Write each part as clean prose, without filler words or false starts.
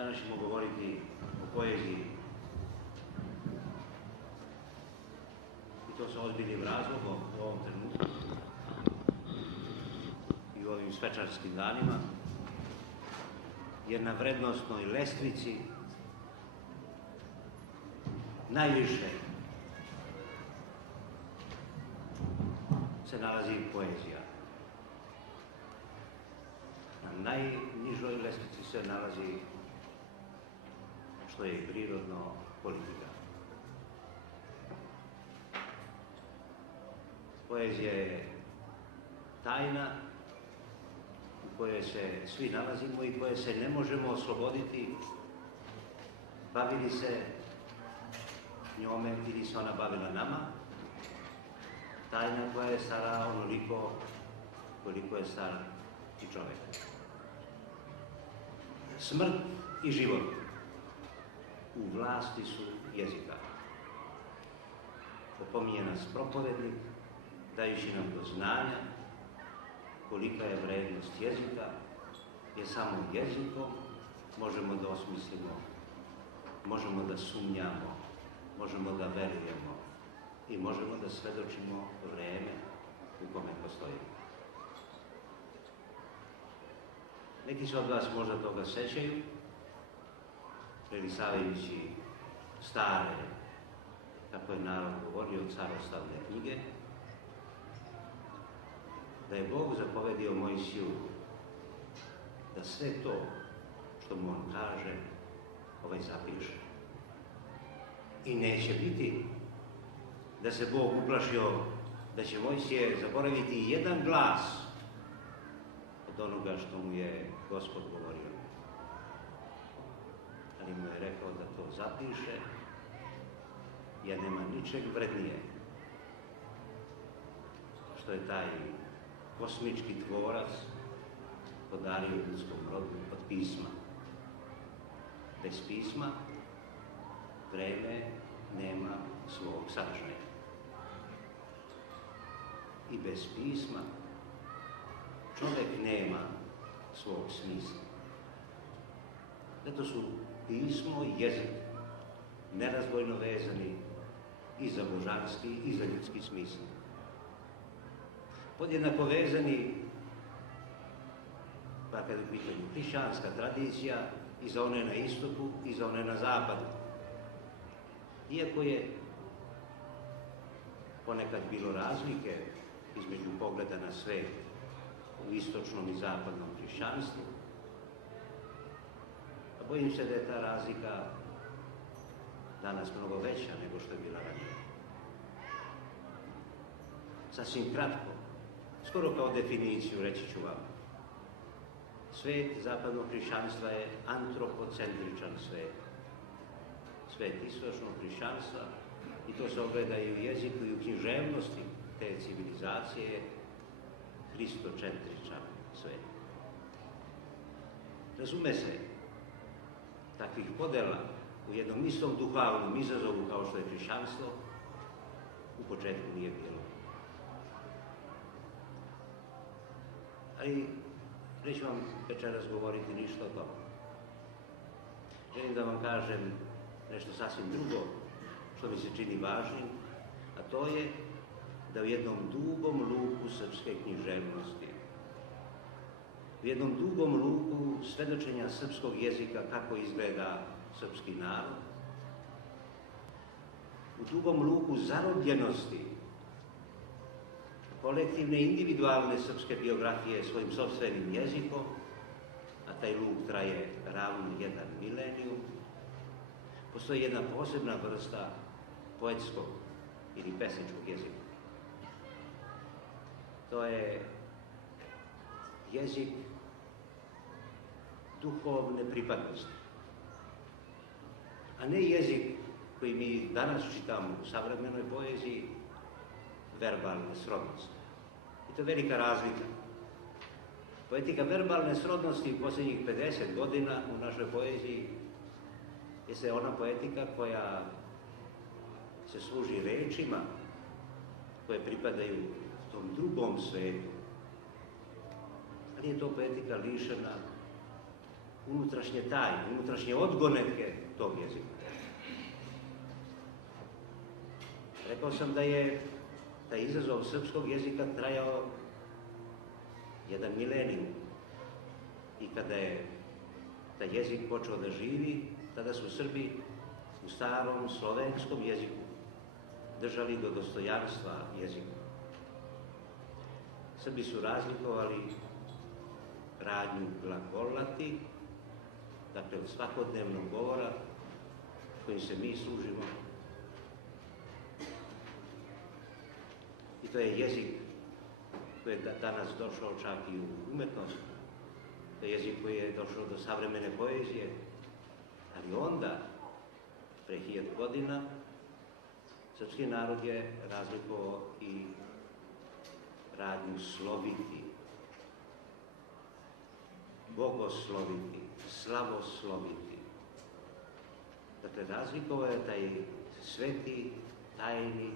Danas ćemo govoriti o poeziji. I to sa ozbiljnim razlogom u ovom trenutku i u ovim svečarskim danima, jer na vrednostnoj lestvici najviše se nalazi poezija. Na najnižoj lestvici se nalazi, što je i prirodno, politika. Poezija je tajna u kojoj se svi nalazimo i koje se ne možemo osloboditi, bavili se njome ili se ona bavila nama. Tajna koja je stara onoliko koliko je star i čovjek. Smrt i život u vlasti su jezika. Opominje nas propovednik, dajući nam do znanja kolika je vrednost jezika, jer samo jezikom možemo da osmislimo, možemo da sumnjamo, možemo da verujemo i možemo da svedočimo vreme u kome postojimo. Neki se od vas možda toga sećaju, prelisavajući stare, kako je narod govorio, carostavne knjige, da je Bog zapovedio Mojsiju da sve to što mu on kaže, zapiše. I neće biti da se Bog uplašio da će Mojsije zaboraviti jedan glas od onoga što mu je Gospod govorio. Ali mu je rekao da to zapiše, jer nema ničeg vrednije što je taj kosmički tvorac podario ljudskom rodu od pisma. Bez pisma vreme nema svog sadržaja. I bez pisma čovjek nema svog smisla. Zato su pismo i jezik nerazdvojno vezani i za božanski i za ljudski smisao. Podjednako vezani, pa kada je u pitanju hrišćanska tradicija, i za one na istoku i za one na zapadu. Iako je ponekad bilo razlike između pogleda na svet u istočnom i zapadnom hrišćanstvu, a bojim se da je ta razlika danas mnogo veća nego što je bila ranije. Sasvim kratko, skoro kao definiciju reći ću vam, svet zapadnog hrišćanstva je antropocentričan svet. Svet istočnog hrišćanstva, i to se ogleda i u jeziku i u književnosti te civilizacije, hristocentričan svet. Razume se, takvih podela u jednom istom duhovnom izazovu kao što je hrišćanstvo u početku nije bilo. Ali neću vam večeras govoriti ništa o tome. Želim da vam kažem nešto sasvim drugo što mi se čini važnim, a to je da u jednom dugom luku srpske književnosti, u jednom dugom luku svedočenja srpskog jezika kako izgleda srpski narod, u dugom luku zarobljenosti kolektivne individualne srpske biografije svojim sopstvenim jezikom, a taj luk traje ravno 1 milenijum, postoji jedna posebna vrsta poetskog ili pesničkog jezika. To je jezik duhovne pripadnosti, a ne jezik koji mi danas čitamo u savremenoj poeziji, verbalne srodnosti. I to je velika razlika. Poetika verbalne srodnosti u posljednjih 50 godina u našoj poeziji je ona poetika koja se služi rečima koje pripadaju tom drugom svetu. Ali je to poetika lišena unutrašnje tajne, unutrašnje odgonetke tog jezika. Rekao sam da je taj izazov srpskog jezika trajao jedan milenijum. I kada je taj jezik počeo da živi, tada su Srbi u starom slovenskom jeziku držali do dostojanstva jezika. Srbi su razlikovali radnju glagolati, dakle od svakodnevnog govora kojim se mi služimo. I to je jezik koji je danas došao čak i u umetnost. To je jezik koji je došao do savremene poezije. Ali onda, pre 1000 godina, srpski narod je razlikovao i radnju sloviti, bogosloviti, slavosloviti. Dakle, razlikovao je taj sveti, tajni,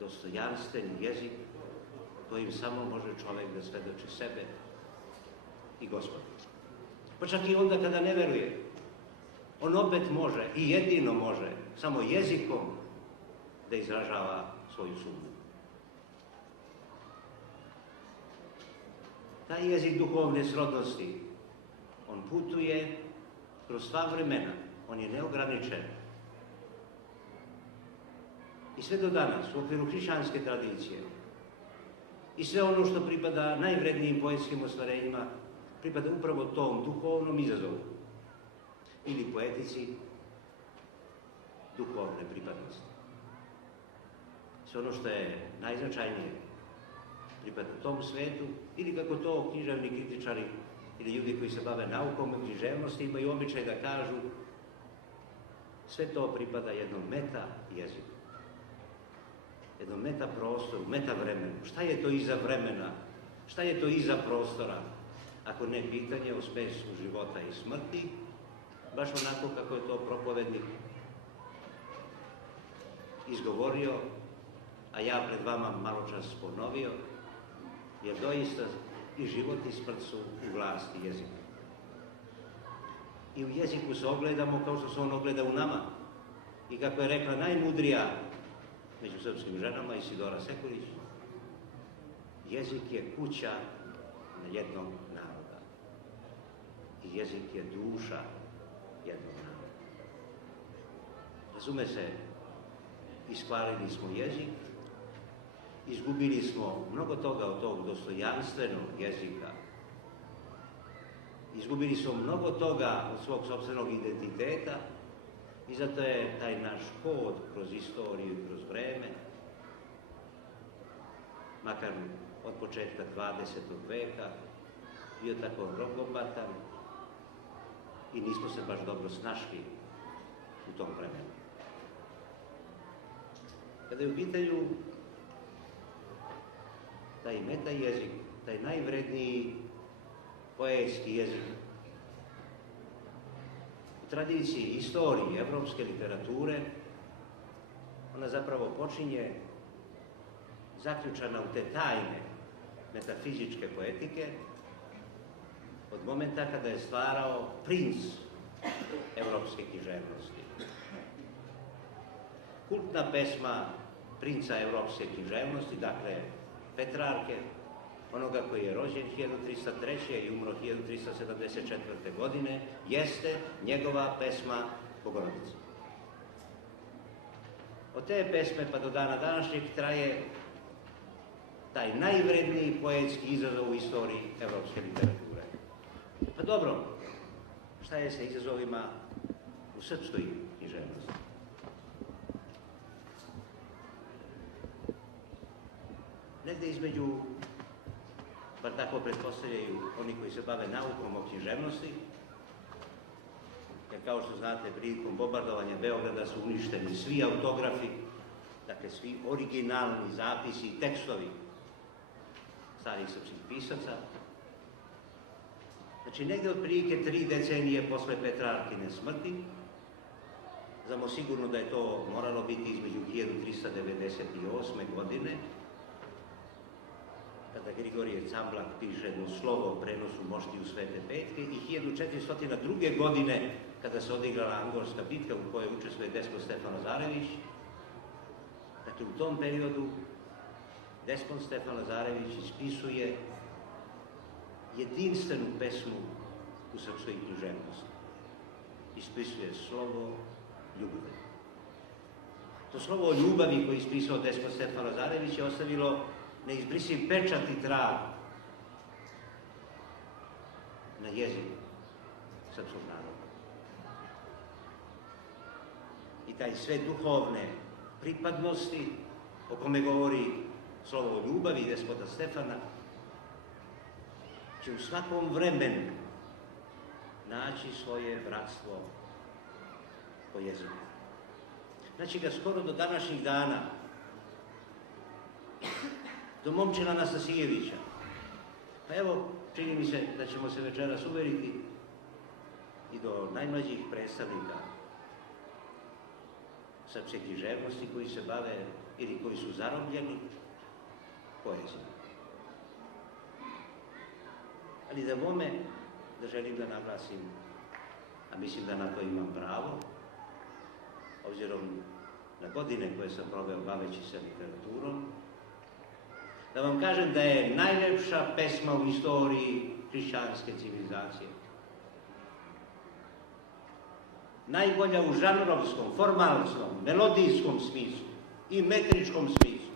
dostojanstven jezik kojim samo može čovjek da svedoči sebe i Gospodu. Pa čak i onda kada ne veruje, on opet može i jedino može samo jezikom da izražava svoju sumnju. Taj jezik duhovne srodnosti, on putuje kroz sva vremena, on je neograničen. I sve do danas, u okviru hrišćanske tradicije, i sve ono što pripada najvrednijim poetskim ostvarenjima, pripada upravo tom duhovnom izazovu ili poetici duhovne pripadnosti. Sve ono što je najznačajnije pripada tom svetu, ili kako to književni kritičari ili ljudi koji se bave naukom i književnosti imaju običaj da kažu, sve to pripada jednom meta jeziku, jednom meta prostoru, meta vremenu. Šta je to iza vremena? Šta je to iza prostora? Ako ne pitanje o smislu života i smrti, baš onako kako je to propovednik izgovorio, a ja pred vama malo čas ponovio, jer doista i život i smrt su u vlasti jezika. I u jeziku se ogledamo kao što se on ogleda u nama. I kako je rekla najmudrija među srpskim ženama, Isidora Sekulić, jezik je kuća jednog naroda. I jezik je duša jednog naroda. Razume se, iskvarili smo jezik, izgubili smo mnogo toga od tog dostojanstvenog jezika. Izgubili smo mnogo toga od svog sopstvenog identiteta i zato je taj naš hod kroz istoriju i kroz vreme, makar od početka 20. veka, bio tako rogobatan i nismo se baš dobro snašli u tom vremenu. Kada je u pitanju taj meta jezik, taj najvredniji poetski jezik, u tradiciji istoriji evropske literature, ona zapravo počinje zaključana u te tajne metafizičke poetike od momenta kada je stvarao princ evropske književnosti. Kultna pesma princa evropske književnosti, dakle Petrarke, onoga koji je rođen 1303. i umro 1374. godine, jeste njegova pesma Bogorodica. Od te pesme pa do dana današnjeg traje taj najvredniji poetski izazov u istoriji evropske literature. Pa dobro, šta je sa izazovima u srpskoj književnosti? Negde između, bar tako pretpostavljaju oni koji se bave naukom o književnosti, jer kao što znate, prilikom bombardovanja Beograda su uništeni svi autografi, dakle svi originalni zapisi i tekstovi starih srpskih pisaca. Znači, negde otprilike 3 decenije posle Petrarkine smrti, znamo sigurno da je to moralo biti između 1398. godine kada Grigorije Camblak piše jedno slovo o prenosu moštiju Svete Petke, i 1402. godine, kada se odigrala Angorska bitka u kojoj učestvuje despot Stefan Lazarević. Dakle, u tom periodu despot Stefan Lazarević ispisuje jedinstvenu pesmu u srpskoj književnosti. Ispisuje slovo ljubavi. To slovo o ljubavi koje je ispisao despot Stefan Lazarević je ostavilo neizbrisiv pečat i trag na jeziku srpskog naroda. I taj sve duhovne pripadnosti o kome govori slovo o ljubavi despota Stefana će u svakom vremenu naći svoje bratstvo po jeziku. Znači ga skoro do današnjih dana, do Momčila Anastasijevića. Pa evo, čini mi se da ćemo se večeras uveriti i do najmlađih predstavnika srpske književnosti koji se bave ili koji su zarobljeni poezijom. Ali da bome, da želim da naglasim, a mislim da na to imam pravo, obzirom na godine koje sam proveo baveći se literaturom, da vam kažem da je najlepša pesma u istoriji hrišćanske civilizacije. Najbolja u žanrovskom, formalskom, melodijskom smislu i metričkom smislu.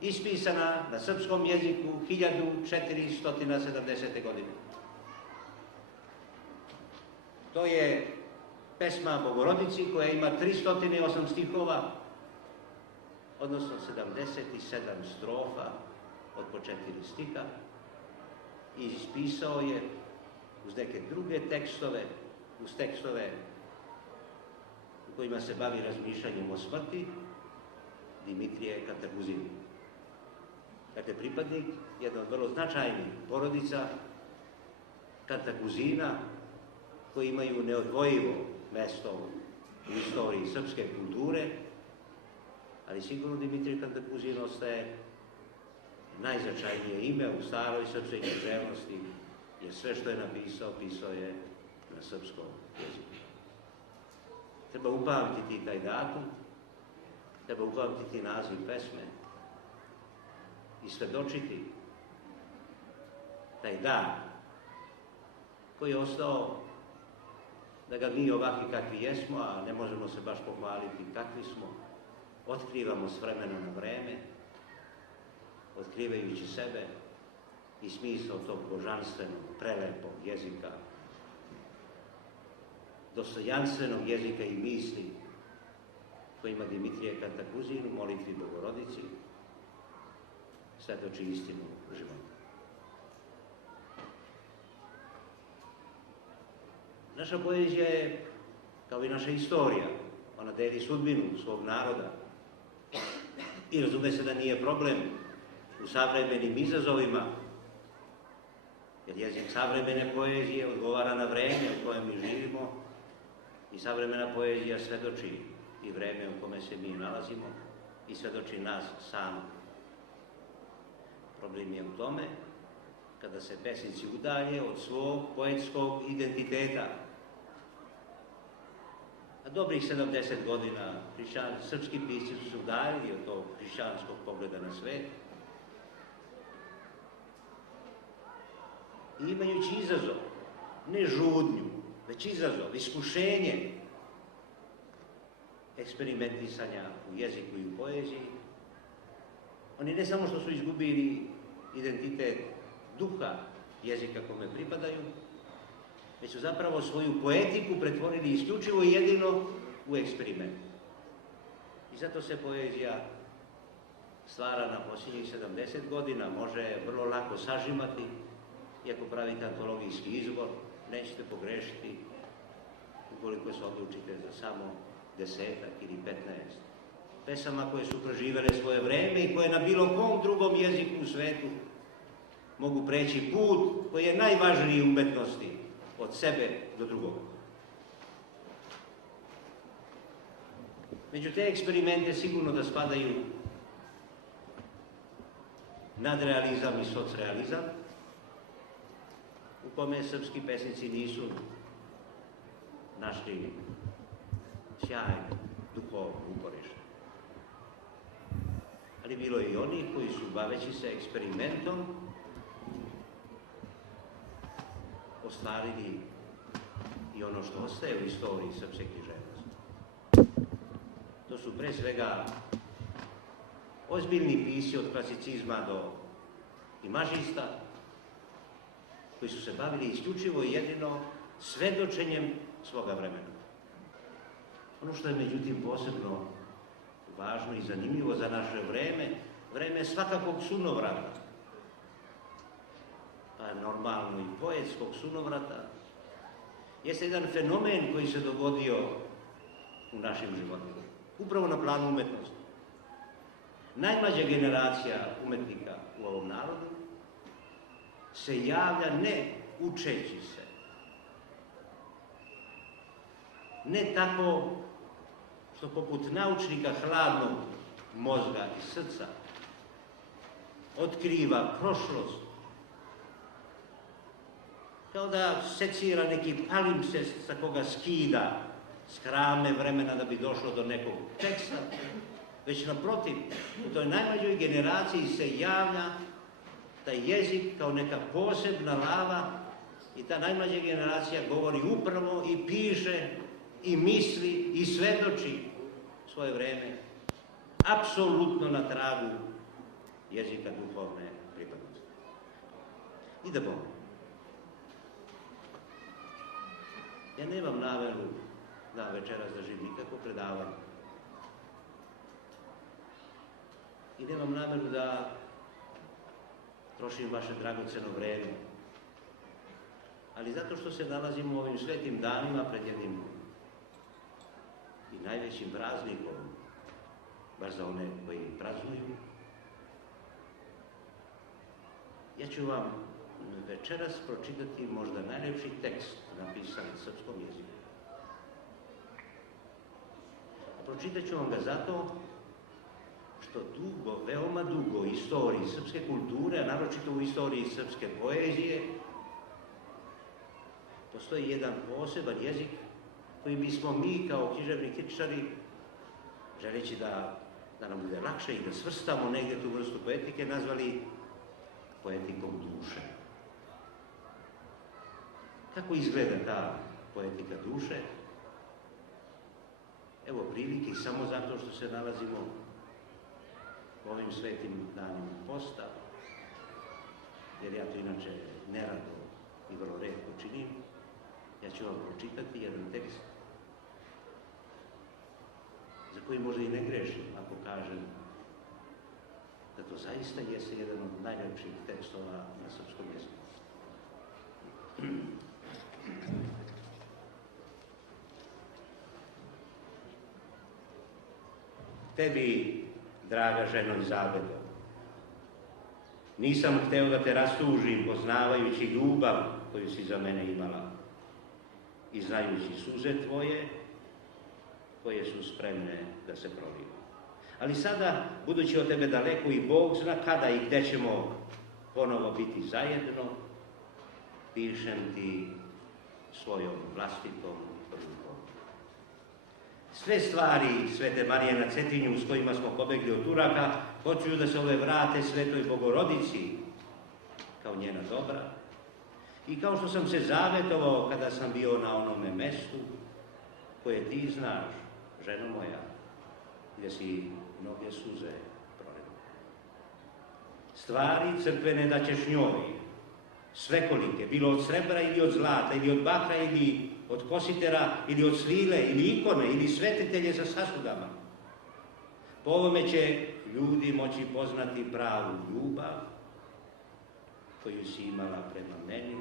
Ispisana na srpskom jeziku 1470. godine. To je pesma Bogorodici koja ima 308 stihova, odnosno 77 strofa od po 4 stiha, i ispisao je uz neke druge tekstove, uz tekstove u kojima se bavi razmišljanjem o smrti, Dimitrije Kantaguzin. Dakle, pripadnik jedna od vrlo značajnih porodica Kantaguzina, koji imaju neodvojivo mesto u istoriji srpske kulture, ali sigurno Dimitrije Kantaguzin ostaje najznačajnije ime u staroj srpskoj književnosti, jer sve što je napisao, pisao je na srpskom jeziku. Treba upamtiti taj datum, treba upamtiti naziv pesme i svedočiti taj dan koji je ostao da ga mi ovakvi kakvi jesmo, a ne možemo se baš pohvaliti kakvi smo, otkrivamo s vremena na vreme, otkrivajući sebe i smisao tog božanstvenog, prelepog jezika, dostojanstvenog jezika i misli koji ima Dimitrije Kantaguzin u molitvi Bogorodici, svetoči istinu u životu. Naša poezija je, kao i naša istorija, ona deli sudbinu svog naroda i razume se da nije problem u savremenim izazovima, jer jezik savremene poezije odgovara na vreme u kojem mi živimo i savremena poezija svedoči i vreme u kome se mi nalazimo i svedoči nas sami. Problem je u tome kada se pesnici udalje od svog poetskog identiteta. A dobrih 70 godina srpski pisci su se udaljili od tog hrišćanskog pogleda na svet i imajući izazov, ne žudnju, već izazov, iskušenje eksperimentisanja u jeziku i u poeziji, oni ne samo što su izgubili identitet duha jezika kome pripadaju, već su zapravo svoju poetiku pretvorili isključivo i jedino u eksperiment. I zato se poezija stvara na posljednjih 70 godina, može vrlo lako sažimati, i ako pravite antologijski izbor, nećete pogrešiti ukoliko se odlučite za samo 10 ili 15 pesama koje su proživele svoje vreme i koje na bilo kom drugom jeziku u svetu mogu preći put koji je najvažniji u umetnosti, od sebe do drugog. Među te eksperimente sigurno da spadaju nadrealizam i socrealizam, u kome srpski pesnici nisu našli sjajno duhovno uporište. Ali bilo je i onih koji su, baveći se eksperimentom, ostvarili i ono što ostaje u istoriji srpske književnosti. To su pre svega ozbiljni pisci od klasicizma do imažista, koji su se bavili isključivo i jedino svedočenjem svoga vremena. Ono što je međutim posebno važno i zanimljivo za naše vreme svakakog sunovrata, pa normalno i poetskog sunovrata, jeste jedan fenomen koji se dogodio u našim životima, upravo na planu umetnosti. Najmlađa generacija umetnika u ovom narodu se javlja ne učeći se, ne tako što poput naučnika hladnog mozga i srca otkriva prošlost, kao da secira neki palimpsest sa koga skida s krame vremena da bi došlo do nekog teksta, već naprotiv, u toj najmlađoj generaciji se javlja taj jezik kao neka posebna lava i ta najmlađa generacija govori upravo i piše i misli i svedoči svoje vreme apsolutno na tragu jezika duhovne pripadnosti. Idemo. Ja nemam nameru da večeras držim nikako predavanje. I nemam nameru da trošim vaše dragoceno vreme. Ali zato što se nalazimo u ovim svetim danima pred jednim i najvećim praznikom, baš za one koji praznuju, ja ću vam večeras pročitati možda najlepši tekst napisan na srpskom jeziku. Pročitat ću vam ga zato što dugo, veoma dugo u istoriji srpske kulture, a naročito u istoriji srpske poezije, postoji jedan poseban jezik koji bismo mi kao književni kritičari, želeći da nam bude lakše i da svrstamo negdje tu vrstu poetike, nazvali poetikom duše. Kako izgleda ta poetika duše? Evo prilike samo zato što se nalazimo u ovim svetim danima posta, jer ja to inače nerado i vrlo retko činim. Ja ću vam pročitati jedan tekst za koji možda i ne grešim ako kažem da to zaista jeste jedan od najljepših tekstova na srpskom jeziku. Tebi, draga ženo Izabedo, nisam hteo da te rastužim poznavajući ljubav koju si za mene imala i znajući suze tvoje koje su spremne da se proliju. Ali sada, budući od tebe daleko i Bog zna kada i gde ćemo ponovo biti zajedno, pišem ti svojom vlastitom rukom. Sve stvari Svete Marije na Cetinju s kojima smo pobegli od Turaka hoću da se ove vrate Svetoj Bogorodici kao njena dobra i kao što sam se zavetovao kada sam bio na onome mestu koje ti znaš, ženo moja, gdje si mnoge suze prolila. Stvari crkvene da ćeš njoj, svekolike, bilo od srebra ili od zlata, ili od bakra, ili od kositera, ili od svile, ili ikone, ili svetitelje sa sasudama. Po ovome će ljudi moći poznati pravu ljubav koju si imala prema meni,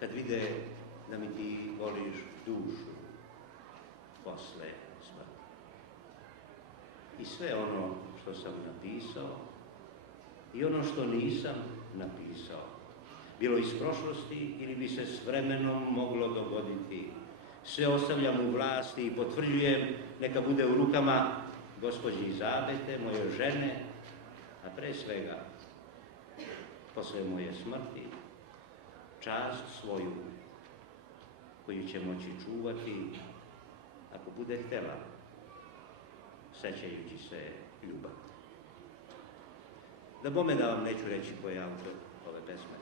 kad vide da mi ti voliš dušu posle smrti. I sve ono što sam napisao i ono što nisam napisao, bilo iz prošlosti ili bi se s vremenom moglo dogoditi, sve ostavljam u vlasti i potvrđujem neka bude u rukama gospođe Izabete, moje žene, a a pre svega, posle moje smrti, čast svoju, koju će moći čuvati, ako bude htela, sećajući se ljubav. Da bome da vam neću reći ko je autor ove pesme.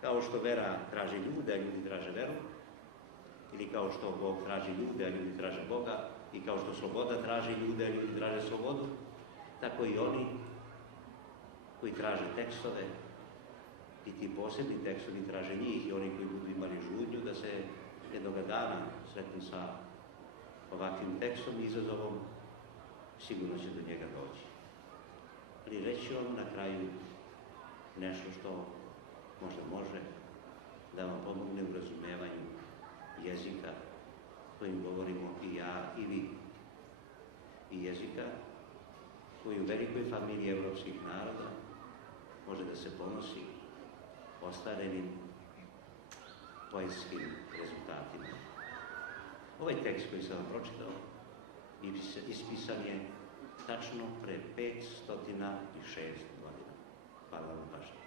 Kao što vera traži ljude, a ljudi traže veru, ili kao što Bog traži ljude, a ljudi traže Boga, i kao što sloboda traži ljude, a ljudi traže slobodu, tako i oni koji traže tekstove, i ti posebni tekstovi traže njih, i oni koji budu imali žudnju da se jednoga dana sretnu sa ovakvim tekstom i izazovom, sigurno će do njega doći. Ali reći vam na kraju nešto što možda može da vam pomogne u razumevanju jezika kojim govorimo i ja i vi. I jezika koji u velikoj familiji evropskih naroda može da se ponosi ostvarenim poetskim rezultatima. Ovaj tekst koji sam vam pročitao ispisan je tačno pre 506 godina. Hvala vam pažnje.